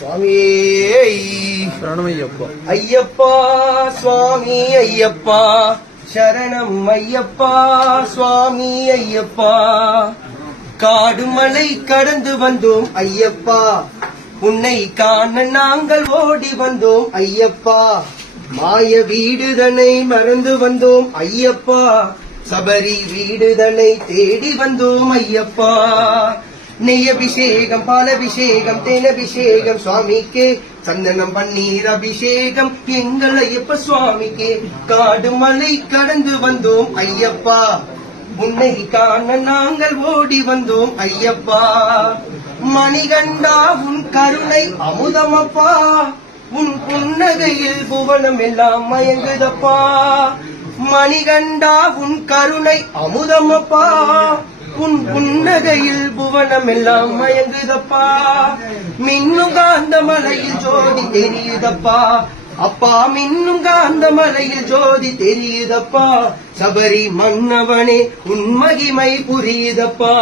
சுவாமியே சரணமையப்பா. ஐயப்பா சுவாமி ஐயப்பா சரணம் ஐயப்பா சுவாமி ஐயப்பா. காடு மலை கடந்து வந்தோம் ஐயப்பா, உன்னை காண நாங்கள் ஓடி வந்தோம் ஐயப்பா. மாய வீடுதனை மறந்து வந்தோம் ஐயப்பா, சபரி வீடுதனை தேடி வந்தோம் ஐயப்பா. நெய்யபிஷேகம் பாலபிஷேகம் தேனபிஷேகம் சுவாமிக்கே, சந்தனம் பன்னீர் அபிஷேகம் எங்கள் ஐயப்ப சுவாமிக்கே. காடு மலை கடந்து வந்தோம் ஐயப்பா, உன்னை காண நாங்கள் ஓடி வந்தோம் ஐயப்பா. மணிகண்டா உன் கருணை அமுதமப்பா, உன் புன்னகையில் புவனம் எல்லாம் மயங்குதப்பா. மணிகண்டா உன் கருணை அமுதமப்பா, உன் புன்னகையில் புவனம் எல்லாம் மயங்குதப்பா. மின்னும் காந்த மலையில் ஜோதி தெரியுதப்பா அப்பா, மின்னும் காந்த மலையில் ஜோதி தெரியுதப்பா. சபரி மன்னவனே உன் மகிமை புரியுதப்பா.